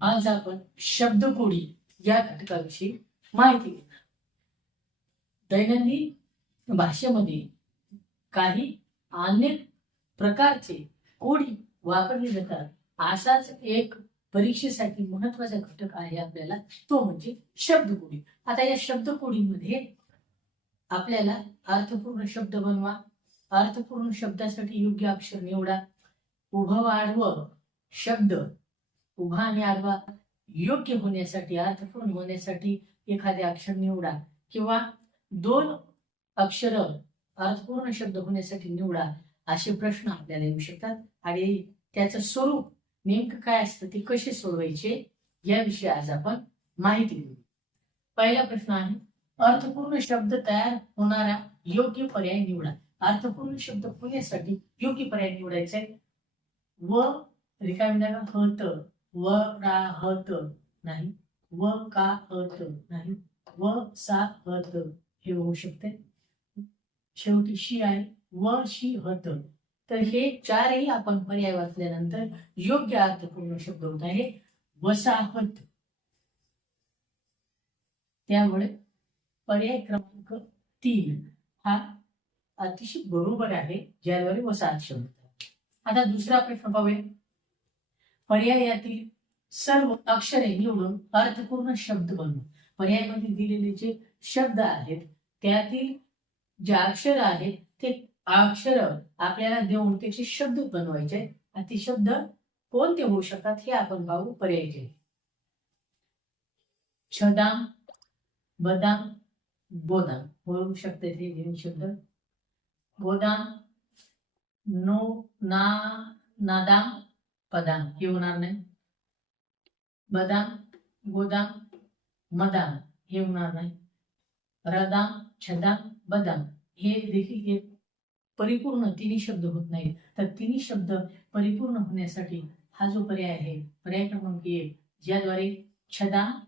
आज आपण शब्दकोडी या घटकाविषयी माहिती घेणार. दैनंदिन भाषेमध्ये काही अनेक प्रकारचे कोडी वापरले जातात. असाच एक परीक्षेसाठी महत्त्वाचा घटक आहे आपल्याला तो म्हणजे शब्दकोडी. आता या शब्दकोडीमध्ये आपल्याला अर्थपूर्ण शब्द बनवा. अर्थपूर्ण शब्दासाठी योग्य अक्षर निवडा. उभं आडवं शब्द उभा आणि आडवा योग्य होण्यासाठी अर्थपूर्ण होण्यासाठी एखादे अक्षर निवडा किंवा दोन अक्षर अर्थपूर्ण शब्द होण्यासाठी निवडा असे प्रश्न आपल्याला येऊ शकतात. आणि त्याचं स्वरूप नेमकं काय असतं ते कसे सोडवायचे याविषयी आज आपण माहिती घेऊ. पहिला प्रश्न आहे अर्थपूर्ण शब्द तयार होणारा योग्य पर्याय निवडा. अर्थपूर्ण शब्द होण्यासाठी योग्य पर्याय निवडायचा. आहे व रिकामी जागा हत. व रा नाही? व का हत नाही? व सा हत हे होऊ शकते. शेवटी शी आहे व शी हत तर हे चारही आपण पर्याय वाचल्यानंतर योग्य अर्थपूर्ण शब्द होत आहे वसाहत त्यामुळे पर्याय क्रमांक तीन हा अतिशय बरोबर आहे ज्याद्वारे वसाहत शब्द. आता दुसरा प्रश्न पाहूया. पर्यायातील सर्व अक्षरे निवडून अर्थपूर्ण शब्द बनवून पर्यायामध्ये दिलेले जे शब्द आहेत त्यातील जे अक्षर आहेत ते अक्षर आपल्याला देऊन त्याचे शब्द बनवायचे आणि ते शब्द कोणते होऊ शकतात हे आपण पाहू पर्यायचे. छदाम बदाम बोदाम. होऊ शकते ते शब्द. बोदाम नो ना नादाम पदाम हे होणार नाही? बदाम गोदाम मदाम हे होणार नाही. रदाम छदाम बदाम हे देखील एक परिपूर्ण तिन्ही शब्द होत नाहीत. तर तिन्ही शब्द परिपूर्ण होण्यासाठी हा जो पर्याय आहे पर्याय क्रमांक एक ज्याद्वारे छदाम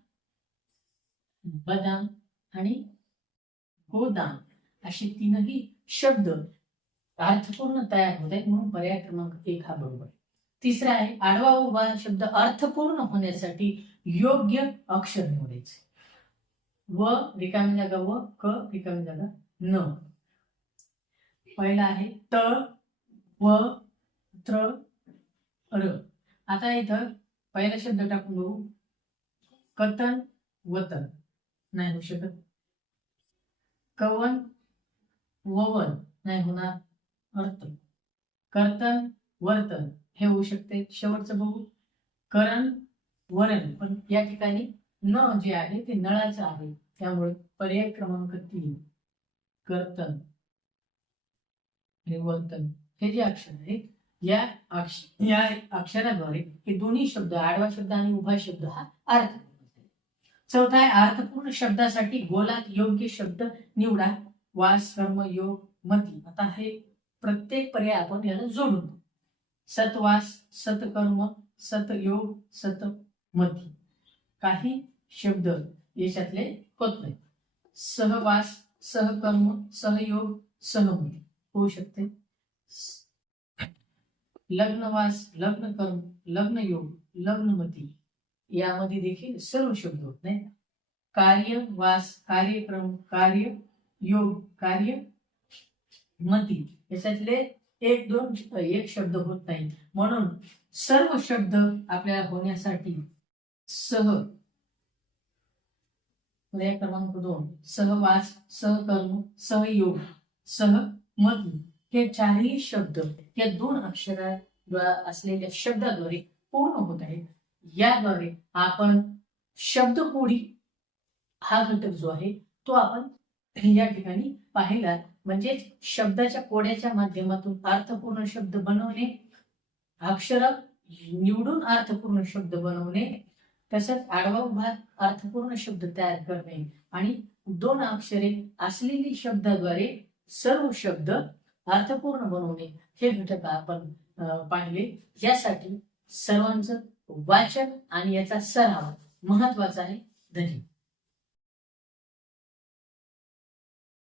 बदाम आणि गोदाम असे तीनही शब्द अर्थपूर्ण तयार होत आहेत म्हणून पर्याय क्रमांक एक हा बरोबर आहे. तिसरा आहे आडवा उभा शब्द अर्थपूर्ण होण्यासाठी योग्य अक्षर निवडायचे. व रिकामी जागा व क रिकामी जागा न. पहिला आहे त व त्र र. आता इथं पहिला शब्द टाकून बघू. कतन वतन. नाही होऊ शकत. कवन ववन. नाही होणार अर्थ. कर्तन वर्तन. हे होऊ शकते. शेवटचं बघू. करण वरण पण या ठिकाणी न जे आहे ते नळाचं आहे. त्यामुळे पर्याय क्रमांक तीन कर्तन आणि वर्तन हे जे अक्षर आहेत या अक्ष या अक्षराद्वारे हे दोन्ही शब्द आडवा शब्द आणि उभा शब्द हा अर्थ चौथा आहे अर्थपूर्ण शब्दासाठी गोलात योग्य शब्द निवडा. वास कर्म योग मती. आता हे प्रत्येक पर्याय आपण याला जोडून सतवास सतकर्म सतयोग सतमती. काही शब्द याच्यातले होत नाही सहवास सहकर्म सहयोग सहमती होऊ शकते. लग्नवास लग्न कर्म लग्न योग लग्नमती. यामध्ये देखील सर्व शब्द होत नाही कार्य वास कार्यक्रम कार्य योग कार्य मती. याच्यातले एक दोन एक शब्द होत नाही. म्हणून सर्व शब्द आपल्याला होण्यासाठी सह म्हणजे क्रमांक दोन सहवास सहकर्म सहयोग सहमत हे चारही शब्द या दोन अक्षरा असलेल्या शब्दाद्वारे पूर्ण होत आहेत याद्वारे आपण शब्दकोडी हा घटक जो आहे तो आपण या ठिकाणी पाहिला. म्हणजेच शब्दाच्या कोड्याच्या माध्यमातून अर्थपूर्ण शब्द बनवणे अक्षर निवडून अर्थपूर्ण शब्द बनवणे तसंच आडवा उभा अर्थपूर्ण शब्द तयार करणे आणि दोन अक्षरे असलेली शब्दाद्वारे सर्व शब्द अर्थपूर्ण बनवणे हे घटक आपण पाहिले. यासाठी सर्वांचं वाचन आणि याचा सराव महत्त्वाचा आहे. धन्यवाद.